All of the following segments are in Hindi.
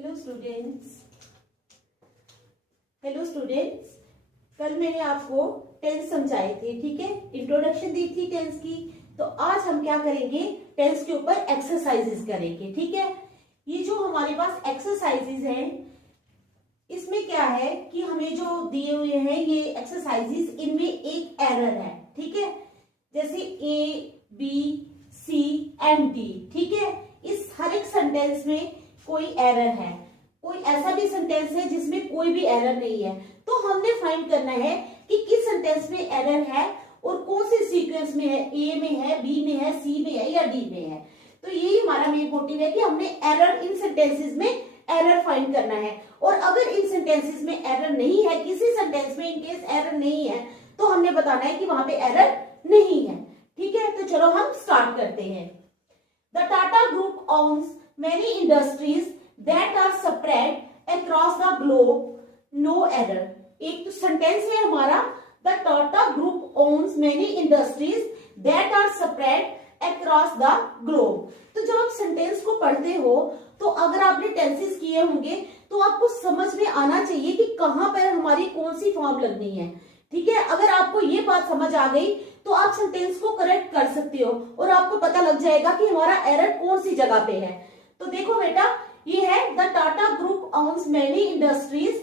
Hello students. कल मैंने आपको टेंस समझाए थे, ठीक है, इंट्रोडक्शन दी थी टेंस की। तो आज हम क्या करेंगे, टेंस के ऊपर एक्सरसाइजेस करेंगे, ठीक है। ये जो हमारे पास एक्सरसाइजेस हैं, इसमें क्या है कि हमें जो दिए हुए हैं ये एक्सरसाइजेस, इनमें एक एरर है, ठीक है। जैसे ए, बी, सी एंड डी, ठीक है। इस हर एक सेंटेंस में कोई एरर है, कोई ऐसा भी सेंटेंस है जिसमें कोई भी एरर नहीं है। तो हमने फाइंड करना है कि किस सेंटेंस में एरर है और कौन से सीक्वेंस में है, ए में है, बी में है, सी में है या डी में है। तो यही हमारा मेन मोटिव है कि हमने एरर इन सेंटेंसेस में एरर फाइंड करना है। और अगर इन सेंटेंसेस में एरर नहीं है, किसी सेंटेंस में इनकेस एरर नहीं है, तो हमने बताना है कि वहां पे एरर नहीं है, ठीक है। तो चलो हम स्टार्ट करते हैं। The Tata group owns many industries that are spread across the globe, no error। एक तो सेंटेंस है हमारा, the Tata group owns many industries that are spread across the globe। तो जब आप सेंटेंस को पढ़ते हो तो अगर आपने टेंसेस किए होंगे तो आपको समझ में आना चाहिए कि कहां पर हमारी कौन सी फॉर्म लगनी है, ठीक है। अगर आपको ये बात समझ आ गई तो आप सेंटेंस को करेक्ट कर सकते हो और आपको पता लग जाएगा कि हमारा एरर कौन सी जगह पे है। तो देखो बेटा, ये है the Tata group owns many industries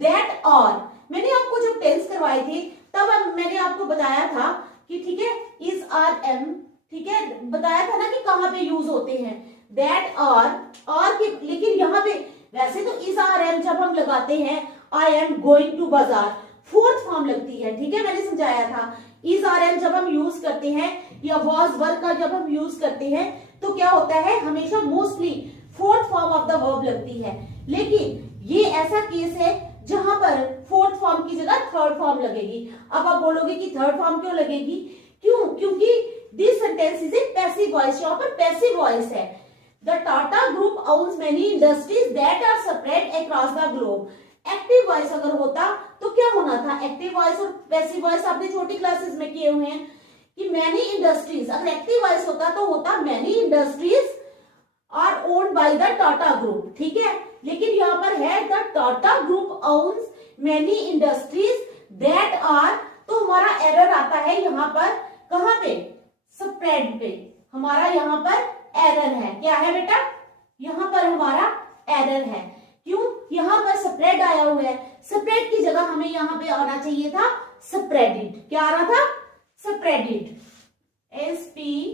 that are। मैंने आपको जब टेंस करवाए थे तब मैंने आपको बताया था कि ठीक है, इज आर एम, ठीक है, बताया था ना कि कहां पे यूज होते हैं, दैट आर के। लेकिन यहाँ पे वैसे तो इज आर एम जब हम लगाते हैं, आई एम गोइंग टू बाजार, फोर्थ फॉर्म लगती है, ठीक है, मैंने समझाया था। इज आर एम जब हम यूज करते हैं या वॉज वर्ब का जब हम यूज करते हैं तो क्या होता है, हमेशा mostly fourth form of the verb लगती है। लेकिन ये ऐसा केस है जहां पर फोर्थ फॉर्म की जगह थर्ड फॉर्म लगेगी। अब आप बोलोगे कि थर्ड फॉर्म क्यों लगेगी, क्यों? क्योंकि this sentence is a passive voice, यहाँ पर पैसिव वॉइस है। The Tata group owns many industries that are spread across the globe। Active voice अगर होता तो क्या होना था, एक्टिव वॉइस और पैसिव वॉइस आपने छोटी क्लासेस में किए हुए हैं कि मैनी इंडस्ट्रीज। अगर एक्टिव वॉइस होता तो होता many industries are owned by the Tata group, ठीक है। लेकिन यहाँ पर है the Tata group owns many industries that are। तो हमारा एरर आता है यहाँ पर, कहां पे, स्प्रेड पे। हमारा यहाँ पर एरर है, क्या है बेटा, यहाँ पर हमारा एरर है। क्यों? यहाँ पर स्प्रेड आया हुआ है, स्प्रेड की जगह हमें यहाँ पे आना चाहिए था स्प्रेडिड। क्या आ रहा था, स्प्रेडिड, SPREADED,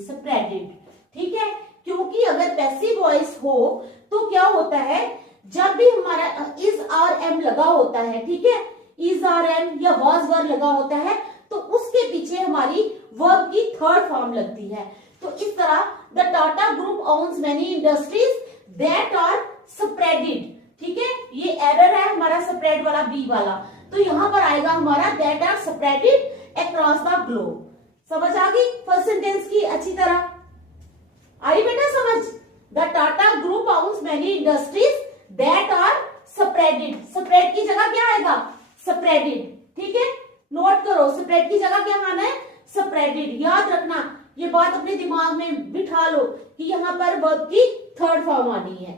स्प्रेडिड, ठीक है। क्योंकि अगर पैसिव वॉइस हो तो क्या होता है, जब भी हमारा इज आर एम लगा होता है, ठीक है, इज आर एम या वॉज वर्ब लगा होता है तो उसके पीछे हमारी वर्ब की थर्ड फॉर्म लगती है। तो इस तरह the Tata group owns many industries that are spreaded, ठीक है। ये एरर है हमारा स्प्रेड वाला, बी वाला। तो यहां पर आएगा हमारा that are spreaded across the globe। समझ आ गई फर्स्ट सेंटेंस की अच्छी तरह? आई बेटा समझ? The Tata group owns many industries that are spreaded। Spread की जगह क्या आएगा, स्प्रेडिड, ठीक है। नोट करो, स्प्रेड की जगह क्या आना है, स्प्रेडिड। याद रखना, ये बात अपने दिमाग में बिठा लो कि यहाँ पर वर्ब की थर्ड फॉर्म आनी है।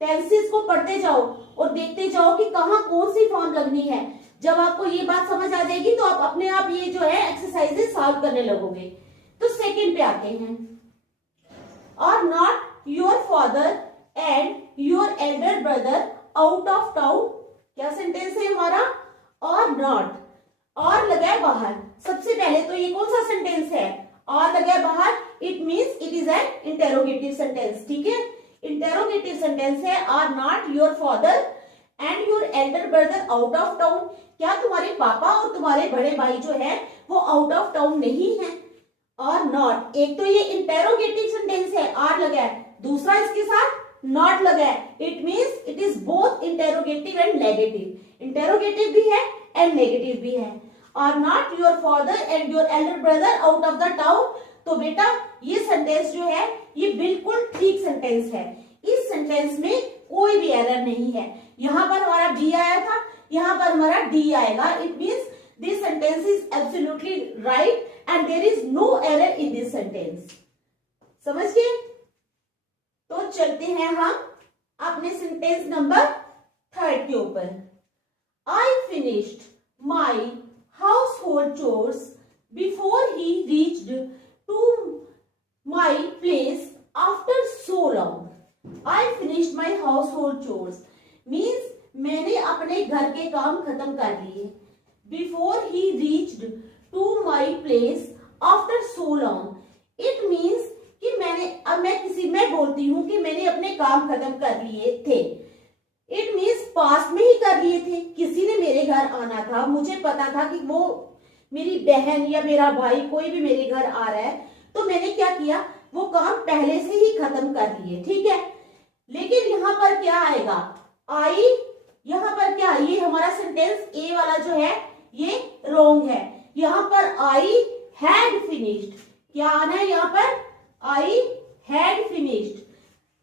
टेंसेस को पढ़ते जाओ और देखते जाओ कि कहाँ कौन सी फॉर्म लगनी है। जब आपको ये बात समझ आ जाएगी तो आप अपने आप ये जो है एक्सरसाइजेस सॉल्व करने लगोगे। तो सेकंड पे आते हैं, और not your father and your elder brother out of town. क्या सेंटेंस है हमारा, और नॉट, और लगा है बाहर। सबसे पहले तो ये कौन सा सेंटेंस है, और लगा है बाहर, it means it is an interrogative sentence, ठीक है। इंटेरोगेटिव सेंटेंस है, are not your father and your elder brother out of town. क्या तुम्हारे पापा और तुम्हारे बड़े भाई जो है वो आउट ऑफ टाउन नहीं है? और नॉट, एक तो ये इंटेरोगेटिव सेंटेंस है, आर लगा है, दूसरा इसके साथ नॉट लगा है। It means it is both interrogative and negative. Interrogative भी है एंड नेगेटिव भी है। Are not your father and your elder brother out of the town. तो बेटा ये सेंटेंस जो है ये बिल्कुल ठीक सेंटेंस है। इस सेंटेंस में कोई भी एरर नहीं है। यहाँ पर हमारा बी आया था, यहाँ पर हमारा डी आएगा। It means this sentence is absolutely right and there is no error in this sentence. समझ गए? तो चलते हैं हम अपने सेंटेंस नंबर 3 के ऊपर। I finished my household chores before he reached to my place after so long. I finished my household chores means मैंने अपने घर के काम खत्म कर लिए। Before he reached to my place after so long it means कि मैं बोलती हूँ कि मैंने अपने काम खत्म कर लिए थे। इट मीन्स पास्ट में ही कर लिए थे। किसी ने मेरे घर आना था, मुझे पता था कि वो मेरी बहन या मेरा भाई कोई भी मेरे घर आ रहा है, तो मैंने क्या किया, वो काम पहले से ही खत्म कर लिए। ठीक है, लेकिन यहाँ पर क्या आएगा, आई, यहाँ पर क्या, ये हमारा सेंटेंस ए वाला जो है ये रॉन्ग है। यहाँ पर आई हैड फिनिश्ड, क्या आना है यहाँ पर, I had finished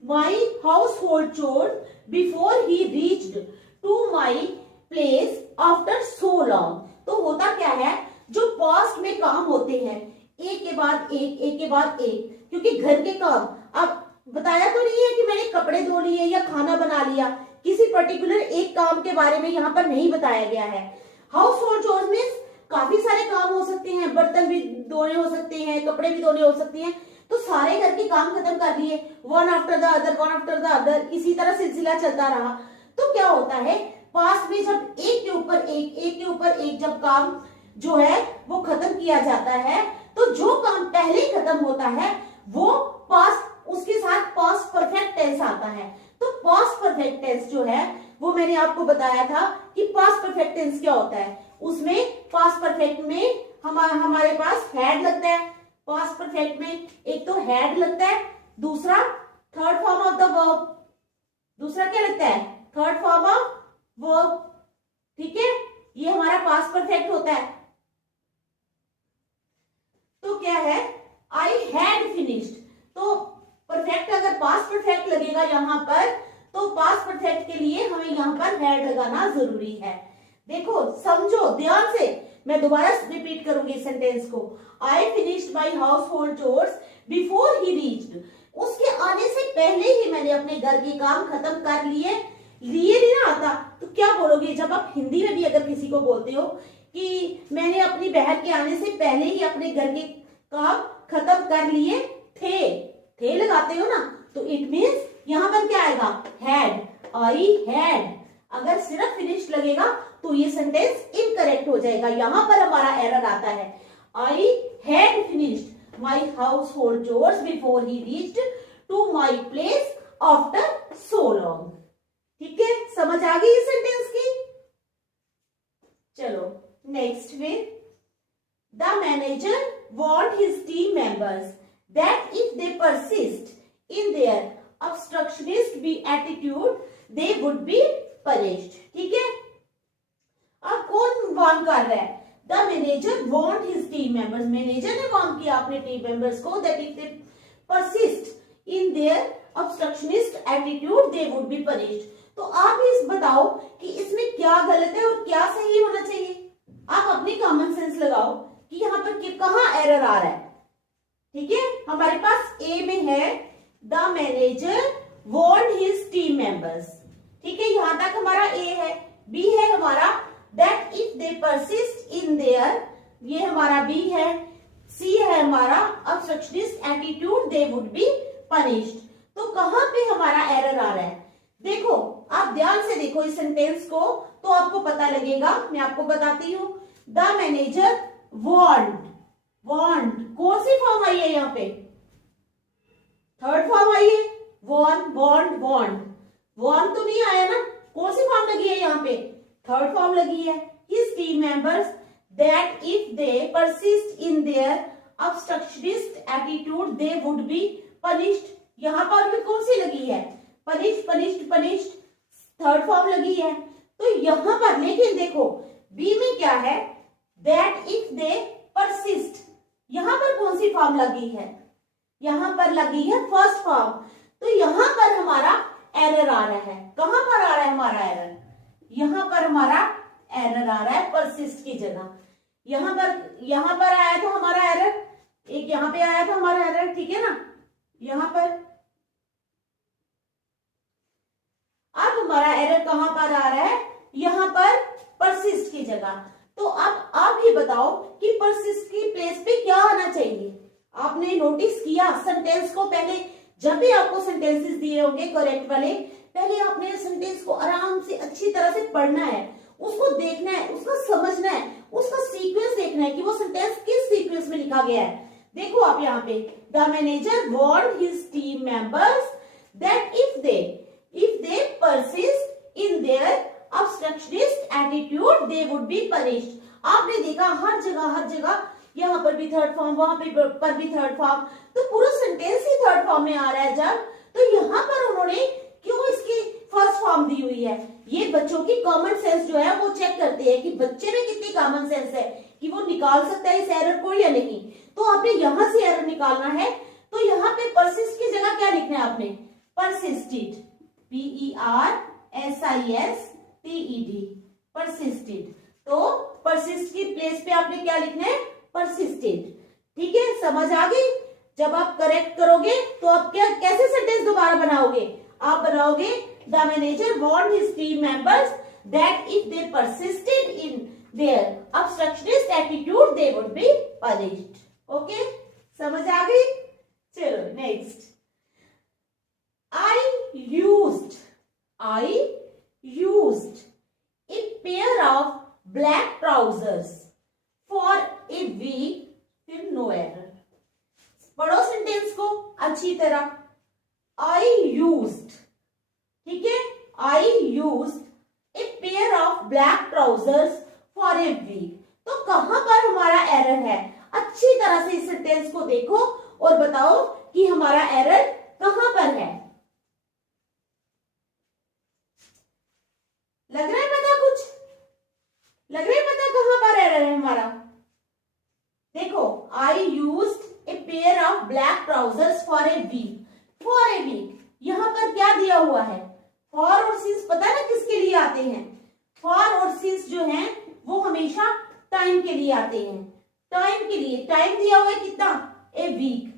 my household chore before he reached to my place after so long. तो होता क्या है, जो पास्ट में काम होते हैं एक के बाद एक, एक के बाद एक, क्योंकि घर के काम, अब बताया तो नहीं है कि मैंने कपड़े धो लिए या खाना बना लिया, किसी पर्टिकुलर एक काम के बारे में यहाँ पर नहीं बताया गया है। हाउस होल्ड चोर्स मीन्स काफी सारे काम हो सकते हैं, बर्तन भी धोने हो सकते हैं, कपड़े भी धोने हो सकते हैं, तो सारे घर के काम खत्म कर लिए, one after the other, one after the other, इसी तरह सिलसिला चलता रहा। तो क्या होता है, पास्ट में जब एक के ऊपर एक, एक के ऊपर एक जब काम जो है वो खत्म किया जाता है, तो जो काम पहले खत्म होता है वो पास्ट, उसके साथ पास्ट परफेक्ट टेंस आता है। तो पास्ट परफेक्ट टेंस जो है वो मैंने आपको बताया था कि पास्ट परफेक्ट टेंस क्या होता है। उसमें पास्ट परफेक्ट में हमारे पास हैड लगता है। पास्ट परफेक्ट में एक तो हैड लगता है, दूसरा third form of the verb, दूसरा क्या लगता है, थर्ड फॉर्म ऑफ वर्ब। ठीक है, ये हमारा पास्ट परफेक्ट होता है। तो क्या है, आई हैड फिनिश्ड, तो परफेक्ट अगर पास्ट परफेक्ट लगेगा यहाँ पर, तो पास्ट परफेक्ट के लिए हमें यहाँ पर हैड लगाना जरूरी है। देखो समझो ध्यान से, मैं दोबारा रिपीट करूंगी इस सेंटेंस को। आई finished my household chores before he reached, उसके आने से पहले ही मैंने अपने घर के काम खत्म कर लिए। लिए नहीं ना आता तो क्या बोलोगे, जब आप हिंदी में भी अगर किसी को बोलते हो कि मैंने अपनी बहन के आने से पहले ही अपने घर के काम खत्म कर लिए थे लगाते हो ना, तो इट मीन्स यहाँ पर क्या आएगा, हैड, आई हैड। अगर सिर्फ फिनिश लगेगा तो ये सेंटेंस इनकरेक्ट हो जाएगा, यहां पर हमारा एरर आता है। I had finished my household chores before he reached to my place after so long. ठीक है, समझ आ गई इस सेंटेंस की। चलो नेक्स्ट में, the manager warned his team members that if they persist in their obstructionist attitude, they would be punished. ठीक है, अब कौन वार्न कर रहा है, the manager warned his team members, manager ने वार्न किया अपने टीम मेंबर्स को, that if they persist in their obstructionist attitude, they would be punished. तो आप इस बताओ कि इसमें क्या गलत है और क्या सही होना चाहिए। आप अपनी कॉमन सेंस लगाओ कि यहाँ पर कहाँ एरर आ रहा है। ठीक है, हमारे पास ए में है the manager warned his team members. ठीक है, यहां तक हमारा ए है। बी है हमारा that if they persist in their, ये हमारा बी है। सी है हमारा obstructionist attitude, they would be punished. तो कहां पे हमारा एरर आ रहा है, देखो आप ध्यान से देखो इस सेंटेंस को तो आपको पता लगेगा। मैं आपको बताती हूँ, द मैनेजर वार्न्ड, कौन सी फॉर्म आई है यहाँ पे, थर्ड फॉर्म आई है, वार्न तो नहीं आया ना, कौन सी फॉर्म लगी है यहाँ पे, थर्ड फॉर्म लगी है। His team members that if they persist in their obstructionist attitude they would be punished. यहाँ पर भी कौन सी लगी है, पनिश्ड, थर्ड फॉर्म लगी है। तो यहाँ पर लेकिन देखो बी में क्या है, दैट इफ दे परसिस्ट, यहाँ पर कौन सी फॉर्म लगी है, यहाँ पर लगी है फर्स्ट फॉर्म। तो यहाँ पर हमारा एरर आ रहा है, कहां पर आ रहा है हमारा एरर, यहाँ पर हमारा एरर आ रहा है परसिस्ट की जगह। यहाँ पर आया था हमारा एरर, एक यहाँ पे आया था हमारा एरर, ठीक है ना। यहाँ पर हमारा एरर कहां पर आ रहा है, यहां पर परसिस्ट की जगह। तो अब आप ये बताओ कि परसिस्ट की प्लेस पे क्या आना चाहिए। आपने नोटिस किया सेंटेंस को, पहले जब भी आपको सेंटेंसेस दिए होंगे करेक्ट वाले, पहले आपने सेंटेंस को आराम से अच्छी तरह से पढ़ना है, उसको देखना है, उसको समझना है, उसका सीक्वेंस देखना है कि वो सेंटेंस किस सीक्वेंस में लिखा गया है। देखो आप यहाँ पे, the manager warned his team members that if they persist in their obstructionist attitude they would be punished। आपने देखा हर जगह यहाँ पर भी थर्ड फॉर्म, वहां पर भी थर्ड फॉर्म, तो पूरा सेंटेंस ही थर्ड फॉर्म में आ रहा है जब, तो यहाँ पर उन्होंने क्यों इसकी फर्स्ट फॉर्म दी हुई है। ये बच्चों की कॉमन सेंस जो है वो चेक करते हैं कि बच्चे में कितनी कॉमन सेंस है कि वो निकाल सकता है इस एरर को या नहीं। तो आपने यहां से एरर निकालना है, तो यहाँ पे परसिस्ट की जगह क्या लिखना है आपने, persisted, persisted, persisted। तो persist की प्लेस पे आपने क्या लिखना है, persisted। ठीक है, समझ आ गई। जब आप करेक्ट करोगे तो आप क्या कैसे सेंटेंस दोबारा बनाओगे, आप बनाओगे the manager warned his team members that if they persisted in their obstructionist attitude they would be punished। Okay, समझ आ गई। चलो next, I used a pair of black trousers for a week, फिर no error। पढ़ो सेंटेंस को अच्छी तरह। I used, ठीक है, I used a pair of black trousers for a week। तो कहां पर हमारा एरर है, अच्छी तरह से इस सेंटेंस को देखो और बताओ कि हमारा एरर कहां पर है। लग रहा है पता, कुछ लग रहा है पता कहां पर एरर है हमारा। देखो, I used a pair of black trousers for a week, यहां पर क्या दिया हुआ है, फॉर और सिंस, पता है ना किसके लिए आते हैं, फॉर और सिंस जो हैं वो हमेशा टाइम के लिए आते हैं, टाइम के लिए। टाइम दिया हुआ है कितना, ए वीक,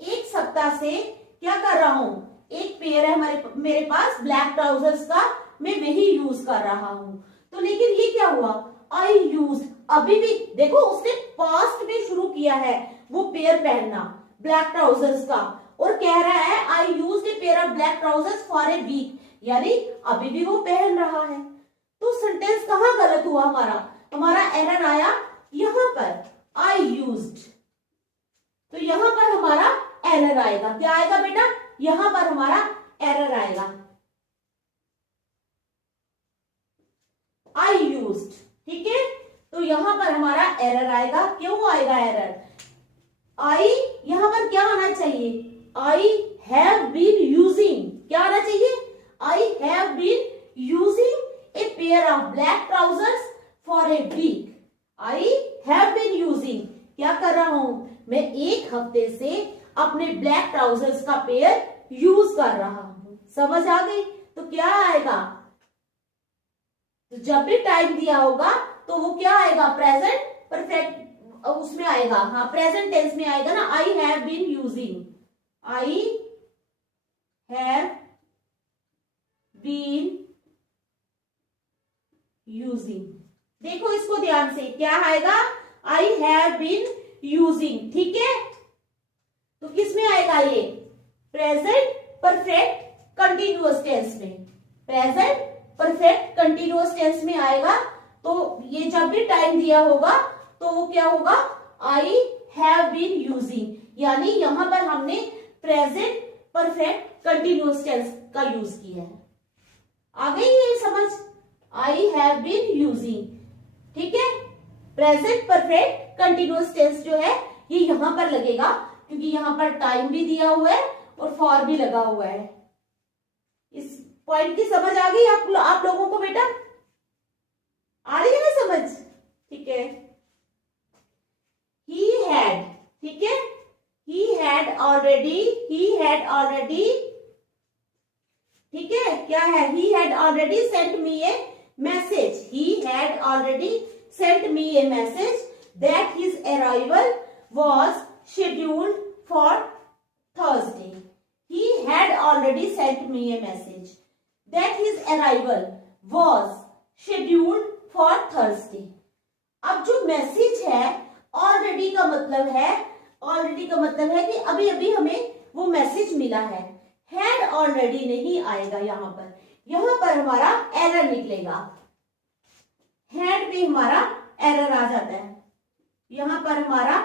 एक सप्ताह से क्या कर रहा हूं, एक पेयर है मेरे पास ब्लैक ट्राउजर्स का, मैं वही यूज कर रहा हूं। तो लेकिन ये क्या हुआ, आई यूज, अभी भी देखो उसने पास्ट में शुरू किया है वो पेयर पहनना ब्लैक ट्राउजर्स का, और कह रहा है I used a pair of black trousers for a week, यानी अभी भी वो पहन रहा है। तो सेंटेंस कहां गलत हुआ हमारा एरर आया यहां पर, आई यूज्ड। तो यहां पर हमारा एरर आएगा, क्या आएगा बेटा, यहां पर हमारा एरर आएगा, आई यूज्ड। ठीक है, तो यहां पर हमारा एरर आएगा। क्यों आएगा एरर, आई यहां पर क्या आना चाहिए, आई हैव बीन यूजिंग, क्या आना चाहिए, I have been using a pair of black trousers for a week. I have been using, क्या कर रहा हूं मैं, एक हफ्ते से अपने ब्लैक ट्राउजर्स का पेयर यूज कर रहा हूं। समझ आ गई। तो क्या आएगा, तो जब भी टाइम दिया होगा तो वो क्या आएगा, प्रेजेंट परफेक्ट उसमें आएगा, हाँ प्रेजेंट टेंस में आएगा ना, I have been using, I have been using. देखो इसको ध्यान से, क्या आएगा, आई हैव बीन यूजिंग। ठीक है, तो किस में आएगा ये, प्रेजेंट परफेक्ट कंटिन्यूअस टेंस में, प्रेजेंट परफेक्ट कंटिन्यूअस टेंस में आएगा। तो ये जब भी टाइम दिया होगा तो वो क्या होगा, आई हैव बीन यूजिंग, यानी यहां पर हमने प्रेजेंट परफेक्ट कंटिन्यूअस टेंस का यूज किया है। आ गई ये समझ, आई हैव बीन यूजिंग। ठीक है, प्रेजेंट परफेक्ट कंटिन्यूअस टेंस जो है ये यहां पर लगेगा, क्योंकि यहां पर टाइम भी दिया हुआ है और फॉर भी लगा हुआ है। इस पॉइंट की समझ आ गई आप लोगों को बेटा, आ रही है ना समझ। ठीक है, he had, ठीक है, he had already, ठीक है, क्या है, he had already sent me a message, he had already sent me a message that his arrival was scheduled for Thursday। He had already sent me a message, that his arrival was scheduled for Thursday। अब जो मैसेज है ऑलरेडी का मतलब है, ऑलरेडी का मतलब है कि अभी अभी हमें वो मैसेज मिला है। हैड ऑलरेडी नहीं आएगा यहाँ पर हमारा एरर निकलेगा। हैड पे हमारा एरर आ जाता है, यहां पर हमारा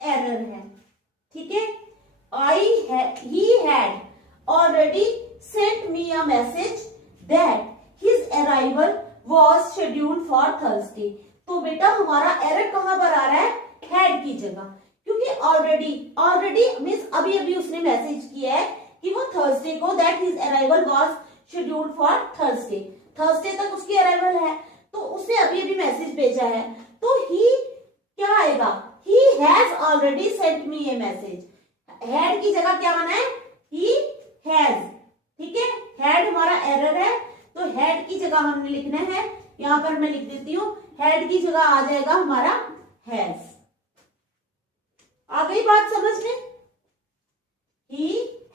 एरर है, ठीक है। He had already sent me a message that his arrival was scheduled for Thursday. तो बेटा हमारा एरर कहां पर आ रहा है, हैड की जगह, क्योंकि ऑलरेडी मींस अभी अभी उसने मैसेज किया है कि वो थर्सडे को, that his arrival was scheduled for Thursday, Thursday तक उसकी अराइवल है, तो उसने अभी अभी मैसेज भेजा है। तो ही क्या आएगा, he has already sent me A message. Had की जगह क्या आना है, ही हैज, ठीक है। हैड हमारा एरर है, तो हैड की जगह हमने लिखना है, यहां पर मैं लिख देती हूं, हैड की जगह आ जाएगा हमारा हैज। आ गई बात समझ में। He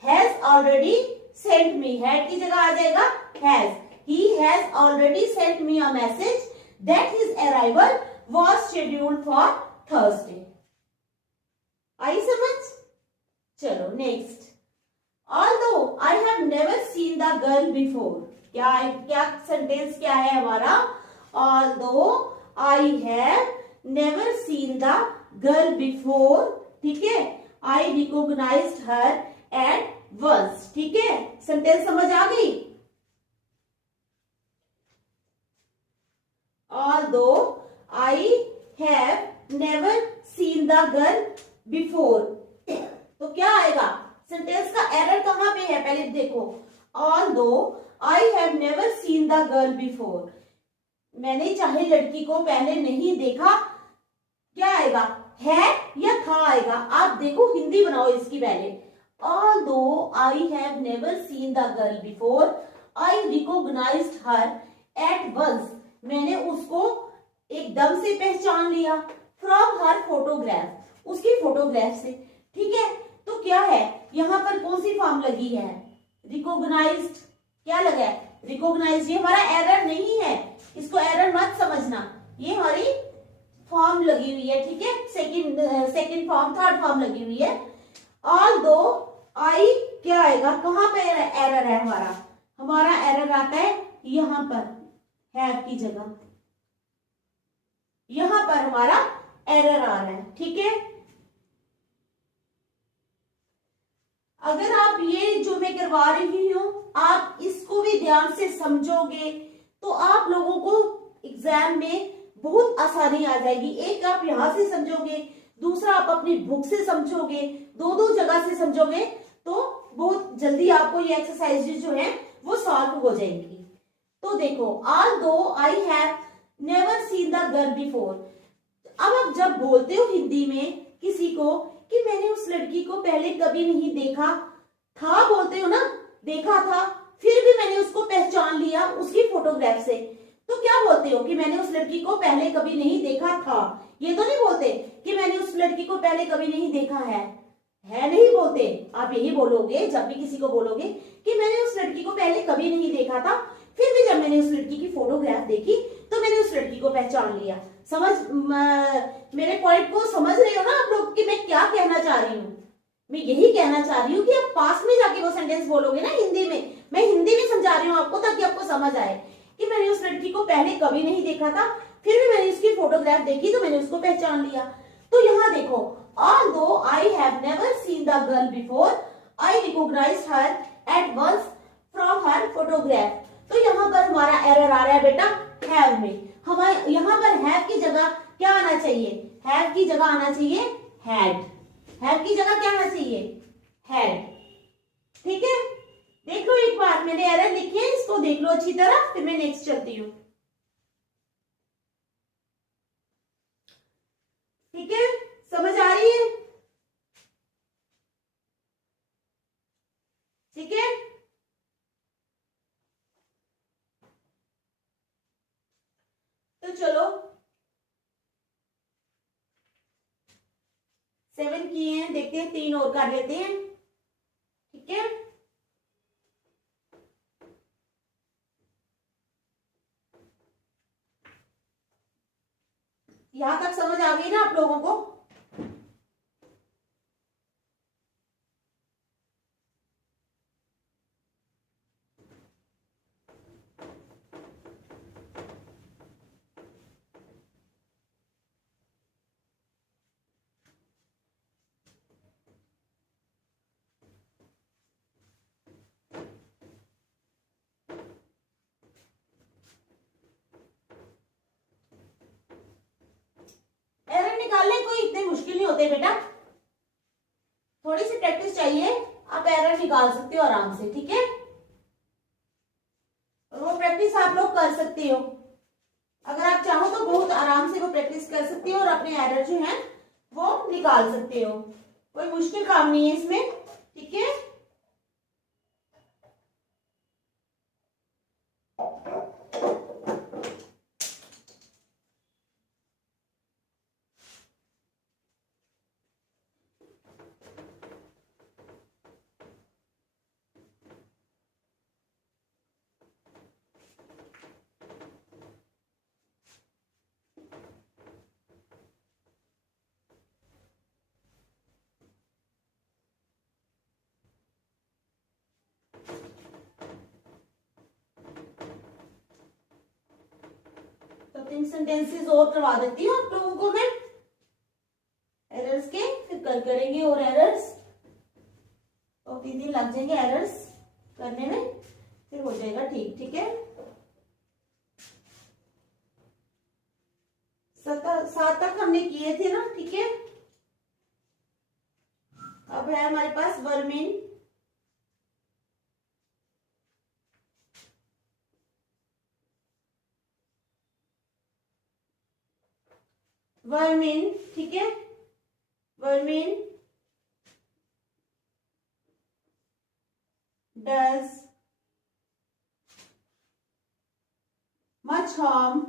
has already sent me, had की जगह आ जाएगा has. He has already sent me a message that his arrival was scheduled for Thursday। आई समझ। चलो next, although I have never seen the girl before। क्या सेंटेंस क्या है हमारा, although I have never seen the girl before, ठीक है, I recognized her at once, ठीक है। सेंटेंस समझ आ गई। Although I have never seen the girl before, तो क्या आएगा, सेंटेंस का एरर कहां पे है, पहले देखो। Although I have never seen the girl before, मैंने चाहे लड़की को पहले नहीं देखा, क्या आएगा, है या था आएगा। आप देखो हिंदी बनाओ इसकी पहले। Although I have never seen the girl before, I recognized her at once, मैंने उसको एकदम से पहचान लिया। फ्रॉम हर फोटोग्राफ, उसकी फोटोग्राफ से, ठीक है। तो क्या है, यहां पर कौन सी फॉर्म लगी है, रिकॉग्नाइज्ड, क्या लगा है, रिकॉग्नाइज्ड। ये हमारा एरर नहीं है, इसको एरर मत समझना, ये हमारी फॉर्म लगी हुई है, ठीक है। सेकंड फॉर्म, थर्ड फॉर्म लगी हुई है। ऑल्दो आई क्या आएगा, कहां पे एरर है हमारा एरर आता है यहां पर, हैव की जगह, यहां पर हमारा एरर आ रहा है, ठीक है। अगर आप ये जो मैं करवा रही हूं, आप इसको भी ध्यान से समझोगे तो आप लोगों को एग्जाम में बहुत आसानी आ जाएगी। एक आप यहां से समझोगे, दूसरा आप अपनी बुक से समझोगे, दो जगह से समझोगे तो बहुत जल्दी आपको ये एक्सरसाइज जो है वो सॉल्व हो जाएंगी। तो देखो, although I have never seen the girl before, अब आप जब बोलते हो हिंदी में किसी को कि मैंने उस लड़की को पहले कभी नहीं देखा था, बोलते हो ना, देखा था, फिर भी मैंने उसको पहचान लिया उसकी फोटोग्राफ से, तो क्या बोलते हो कि मैंने उस लड़की को पहले कभी नहीं देखा था। ये तो नहीं बोलते कि मैंने उस लड़की को पहले कभी नहीं देखा है नहीं बोलते। आप यही बोलोगे जब भी किसी को बोलोगे कि मैंने उस लड़की को पहले कभी नहीं देखा था, फिर भी जब मैंने उस लड़की की फोटोग्राफ देखी तो मैंने उस लड़की को पहचान लिया। समझ मेरे पॉइंट को समझ रहे हो ना आप लोग कि मैं क्या कहना चाह रही हूँ। मैं यही कहना चाह रही हूँ कि आप पास में जाके वो सेंटेंस बोलोगे ना हिंदी में, मैं हिंदी में समझा रही हूँ आपको ताकि आपको समझ आए कि मैंने उस लड़की को पहले कभी नहीं देखा था, फिर भी मैंने उसकी फोटोग्राफ देखी तो मैंने उसको पहचान लिया। तो यहाँ देखो, although I have never seen the girl before, I recognized her at once from her photograph। तो यहाँ पर हमारा एरर आ रहा है बेटा हैव में। हमारे यहाँ पर हैव की जगह क्या आना चाहिए, हैव की जगह आना चाहिए हैड, हैव की जगह क्या आना चाहिए हैड, ठीक है। देख लो एक बार, मैंने एरर लिखी है, इसको देख लो अच्छी तरह, फिर मैं नेक्स्ट चलती हूँ, ठीक है। समझ आ रही है, ठीक है। तो चलो 7 किए हैं, देखते हैं 3 और कर लेते हैं, ठीक है। यहां तक समझ आ गई ना आप लोगों को? एरर निकालने कोई इतने मुश्किल नहीं होते बेटा, थोड़ी सी प्रैक्टिस चाहिए, आप एरर निकाल सकते हो आराम से, ठीक है? और वो प्रैक्टिस आप लोग कर सकते हो, अगर आप चाहो तो बहुत आराम से वो प्रैक्टिस कर सकते हो और अपने एरर जो है वो निकाल सकते हो, कोई मुश्किल काम नहीं है इसमें, ठीक है? तो 3 सेंटेंसेस और करवा देती हूँ आप लोगों को मैं एरर्स के, फिर कल करेंगे और एरर्स, तो 3 दिन लग जाएंगे एरर्स करने में, फिर हो जाएगा ठीक, ठीक है? 7 तक हमने किए थे ना, ठीक है? अब है हमारे पास वर्मिन, वर्मिन, ठीक है? Vermin does much harm,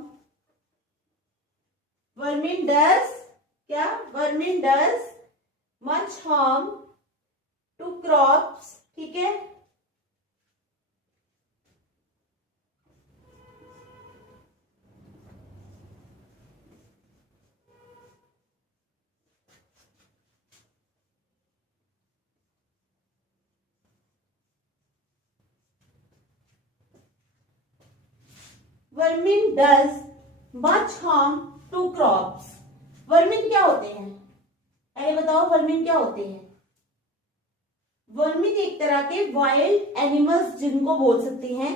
vermin does क्या, vermin does much harm to crops, ठीक है? Vermin does much harm to crops, vermin क्या होते हैं, अरे बताओ वर्मिन क्या होते हैं? वर्मिन एक तरह के वाइल्ड एनिमल्स जिनको बोल सकते हैं,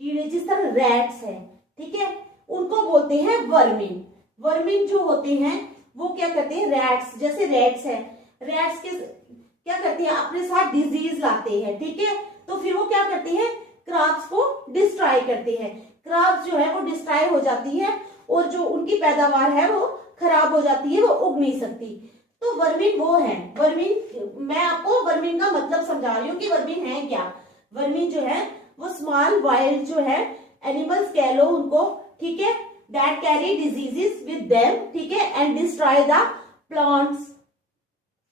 कीड़े, जिस तरह रैट्स है, ठीक है, उनको बोलते हैं वर्मिन। वर्मिन जो होते हैं वो क्या करते हैं, रैट्स, जैसे रैट्स है, रैट्स के क्या करते हैं, अपने साथ डिजीज लाते हैं, ठीक है? तो फिर वो क्या करते हैं, क्रॉप्स को डिस्ट्रॉय करते हैं, क्रॉप्स जो है वो डिस्ट्रॉय हो जाती है और जो उनकी पैदावार है वो खराब हो जाती है, वो उग नहीं सकती। तो वर्मिन वो है, वर्मिन, मैं आपको वर्मिन का मतलब समझा रही हूँ कि वर्मिन है क्या। वर्मिन जो है वो स्मॉल वाइल्ड जो है एनिमल्स कह लो उनको, ठीक है, that carry diseases with them, ठीक है, एंड डिस्ट्रॉय द प्लांट्स,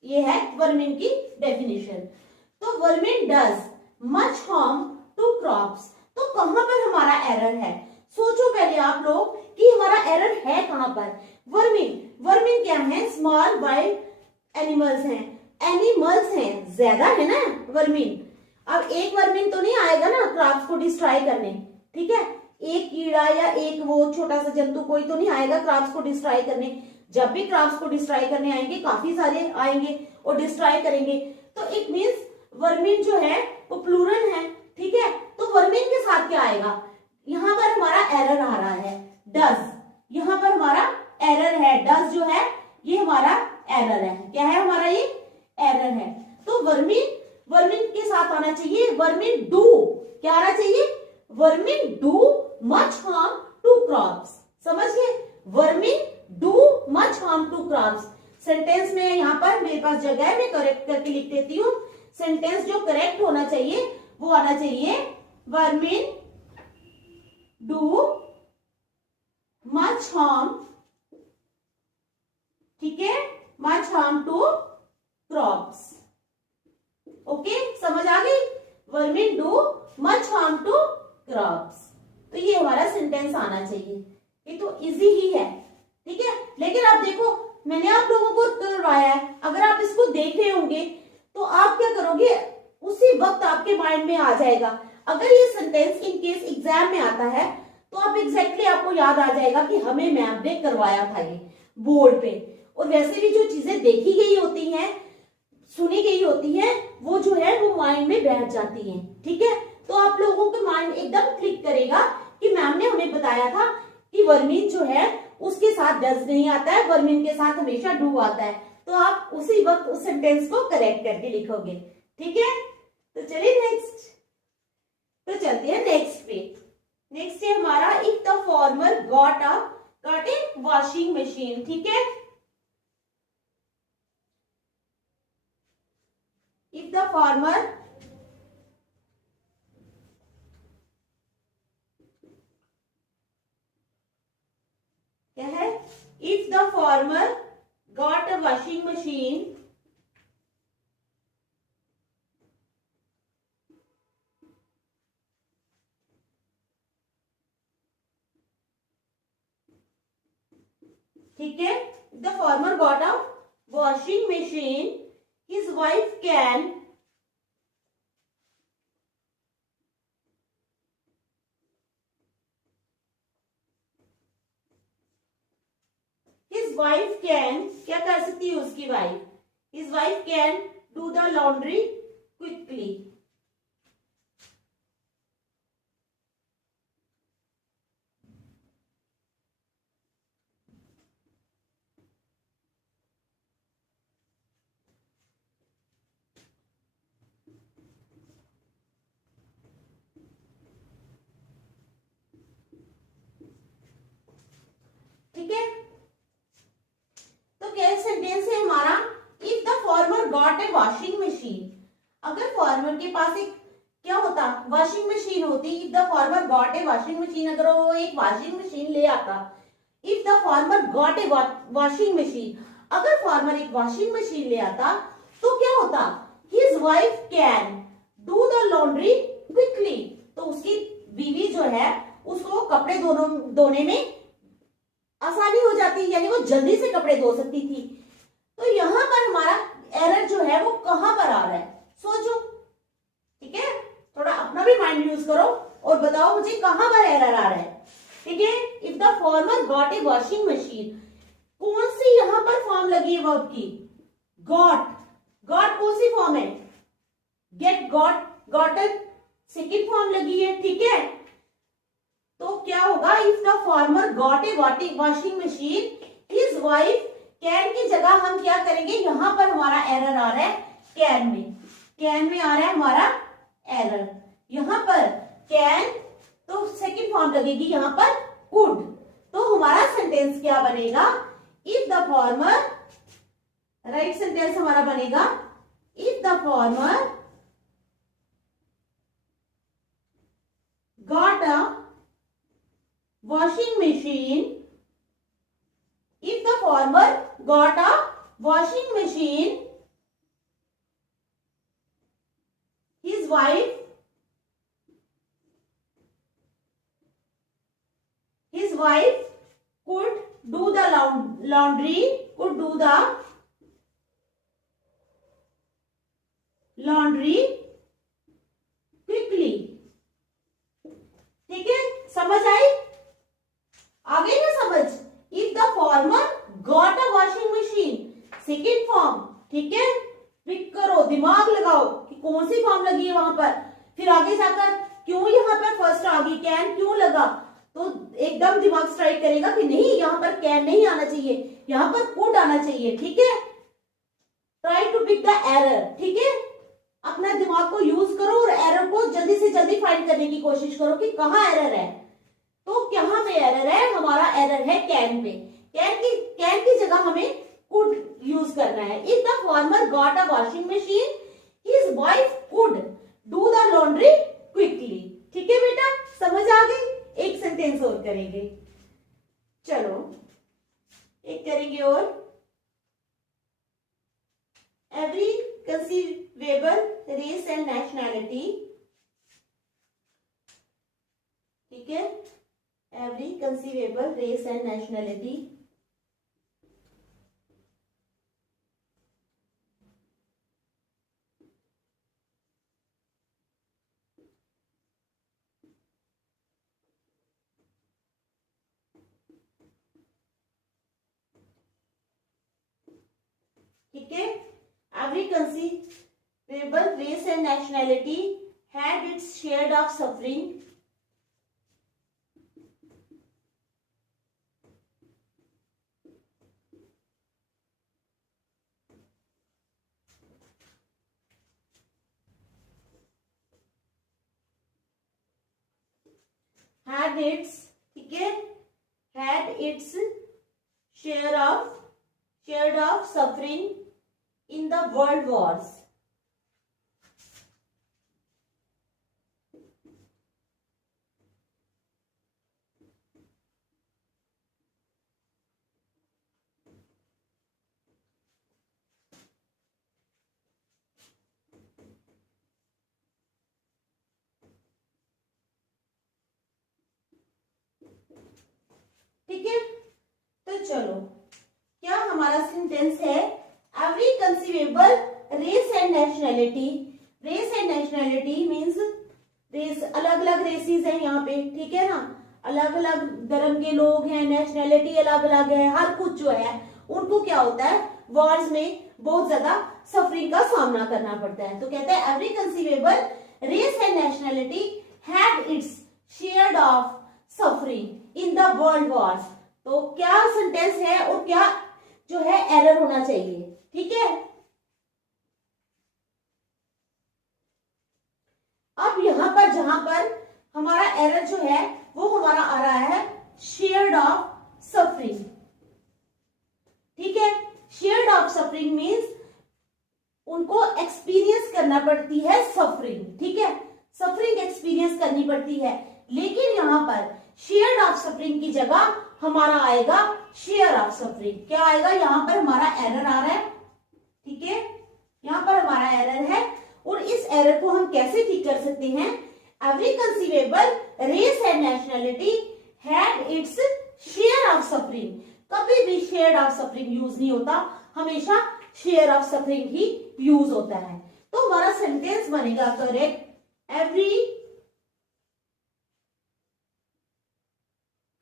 ये है वर्मिन की डेफिनेशन। तो vermin does much harm to crops, तो कहां पर हमारा एरर है, सोचो पहले आप लोग कि हमारा एरर है कहां पर। वर्मिन, वर्मिन क्या है, स्मॉल वाइल्ड एनिमल्स हैं, एनिमल्स हैं, ज्यादा है ना वर्मिन। अब एक वर्मिन तो नहीं आएगा ना क्रॉप्स को डिस्ट्रॉय करने, ठीक है, एक कीड़ा या एक वो छोटा सा जंतु कोई तो नहीं आएगा क्रॉप्स को डिस्ट्रॉय करने। जब भी क्रॉप्स को डिस्ट्रॉय करने आएंगे काफी सारे आएंगे और डिस्ट्रॉय करेंगे, तो इट मीन्स वर्मिन जो है वो प्लूरल है, ठीक है? तो वर्मिन के साथ क्या आएगा, यहां पर हमारा एरर आ रहा है, डज, यहां पर हमारा एरर है, डज जो है ये हमारा एरर है, क्या है हमारा ये एरर है। तो वर्मिन, वर्मिन के साथ आना चाहिए वर्मिन डू, क्या आना चाहिए, vermin do much harm to crops, समझ गए, vermin do much harm to crops. Sentence में यहां पर मेरे पास जगह है, मैं करेक्ट करके लिख देती हूँ। सेंटेंस जो करेक्ट होना चाहिए वो आना चाहिए, वर्मिन डू मच हार्म, ठीक है, much harm to crops, okay, समझ आ गई, vermin do much harm to crops. तो ये हमारा सेंटेंस आना चाहिए, ये तो इजी ही है, ठीक है, लेकिन आप देखो मैंने आप लोगों को करवाया है, अगर आप इसको देख रहे होंगे तो आप क्या करोगे, उसी वक्त आपके माइंड में आ जाएगा। अगर ये सेंटेंस इन केस एग्जाम में आता है तो आप एग्जैक्टली आपको याद आ जाएगा कि हमें मैम ने करवाया था ये बोर्ड पे। और वैसे भी जो चीजें देखी गई होती हैं, सुनी गई होती हैं, वो जो है वो माइंड में बैठ जाती हैं। ठीक है, तो आप लोगों के माइंड एकदम क्लिक करेगा कि मैम ने हमें बताया था कि वर्मीन जो है उसके साथ डज नहीं आता है, वर्मीन के साथ हमेशा डू आता है। तो आप उसी वक्त उस सेंटेंस को करेक्ट करके लिखोगे। ठीक है, तो चलिए नेक्स्ट, तो चलते हैं नेक्स्ट पे। नेक्स्ट है हमारा if the farmer got a washing machine. ठीक है, इफ द फार्मर क्या है, if the farmer got a washing machine ठीक है, the farmer got a washing machine his wife can his wife can, क्या कर सकती है उसकी wife, his wife can do the laundry quickly. ठीक है, तो क्या सेंटेंस है हमारा, if the farmer got a washing machine. अगर फार्मर के पास एक क्या होता, वॉशिंग मशीन होती, if the farmer got a washing machine, अगर वो एक वॉशिंग मशीन ले आता, if the farmer got a washing machine, अगर फार्मर एक वॉशिंग मशीन ले आता तो क्या होता, his wife can do the laundry quickly, तो उसकी बीवी जो है उसको कपड़े धोने में आसानी हो जाती, यानी वो जल्दी से कपड़े धो सकती थी। तो यहां पर हमारा एरर जो है वो कहां पर आ रहा है, सोचो। ठीक है, थोड़ा अपना भी माइंड यूज करो और बताओ मुझे कहां पर एरर आ रहा है। ठीक है, if the farmer got a washing machine, कौन सी यहां पर फॉर्म लगी है वर्ब की, गॉट। गॉट कौन सी फॉर्म है, get, got, gotten second form लगी है। ठीक है, तो क्या होगा, if the farmer got a washing machine his wife can की जगह हम क्या करेंगे, यहां पर हमारा एरर आ रहा है कैन में, कैन में आ रहा है हमारा एरर। यहां पर कैन तो सेकंड फॉर्म लगेगी, यहां पर कुड। तो हमारा सेंटेंस क्या बनेगा, if the farmer, right sentence हमारा बनेगा, if the farmer got a washing machine, if the farmer got a washing machine his wife could do the laundry quickly। ठीक है, समझ आई, आ गई ना समझ। If the farmer got a washing machine, second form. ठीक है, पिक करो, दिमाग लगाओ कि कौन सी फॉर्म लगी है वहां पर, फिर आगे जाकर क्यों यहाँ पर फर्स्ट आ गई, कैन क्यों लगा, तो एकदम दिमाग स्ट्राइक करेगा कि नहीं यहाँ पर कैन नहीं आना चाहिए, यहाँ पर कुड आना चाहिए। ठीक है, try to pick the error. ठीक है, अपना दिमाग को यूज करो और एरर को जल्दी से जल्दी फाइंड करने की कोशिश करो कि कहाँ एरर है। तो कहां पे एरर है, हमारा एरर है कैन पे। कैन की जगह हमें कुड यूज करना है। If the farmer got a washing machine his wife could do the laundry quickly. ठीक है बेटा, समझ आ गई। एक सेंटेंस और करेंगे, चलो एक करेंगे और, every conceivable race and nationality. ठीक है, every conceivable race and nationality ठीक है, every conceivable race and nationality had its share of suffering had its, ठीक है, had its share of suffering in the world wars. ठीक है, तो चलो क्या हमारा सेंटेंस है, every conceivable race and nationality. Race and nationality means race, अलग अलग रेसिस हैं यहाँ पे, ठीक है ना, अलग अलग धर्म के लोग हैं, नेशनैलिटी अलग अलग है, हर कुछ जो है उनको क्या होता है, वॉर्स में बहुत ज्यादा सफरिंग का सामना करना पड़ता है. तो कहता है every conceivable race and nationality had its share of suffering in the world wars. तो क्या सेंटेंस है और क्या जो है एरर होना चाहिए, ठीक है. अब यहां पर जहां पर हमारा एरर जो है वो हमारा आ रहा है शेयर्ड ऑफ सफरिंग. ठीक है, शेयर्ड ऑफ सफरिंग मीन्स उनको एक्सपीरियंस करना पड़ती है सफरिंग. ठीक है, सफरिंग एक्सपीरियंस करनी पड़ती है, लेकिन यहां पर शेयर्ड ऑफ सफरिंग की जगह हमारा आएगा शेयर ऑफ सफरिंग. क्या आएगा, यहां पर हमारा एरर आ रहा है. ठीक है, यहां पर हमारा एरर है और इस एरर को हम कैसे ठीक कर सकते हैं. Every conceivable race and nationality had its share of suffering. कभी भी शेयर ऑफ सफरिंग यूज नहीं होता, हमेशा शेयर ऑफ सफरिंग ही यूज होता है. तो हमारा सेंटेंस बनेगा करेक्ट, एवरी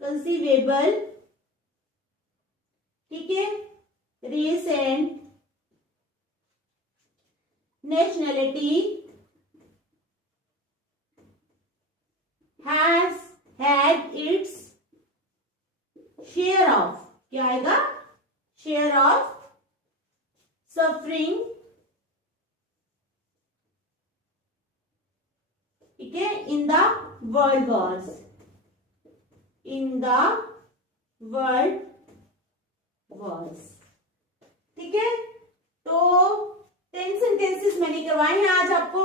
कंसीवेबल, ठीक है, race and nationality has had its share of, क्या आएगा, शेयर ऑफ सफरिंग, ठीक है, in the world wars, in the world wars. ठीक है, तो 10 सेंटेंसेस मैंने करवाए हैं आज आपको.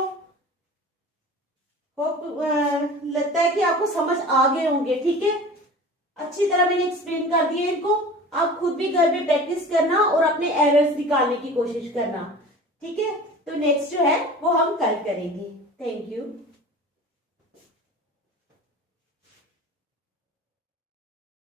होप लगता है कि आपको समझ आ गए होंगे. ठीक है, अच्छी तरह मैंने एक्सप्लेन कर दिया इनको. आप खुद भी घर में प्रैक्टिस करना और अपने एरर्स निकालने की कोशिश करना. ठीक है, तो नेक्स्ट जो है वो हम कल करेंगे. Thank you.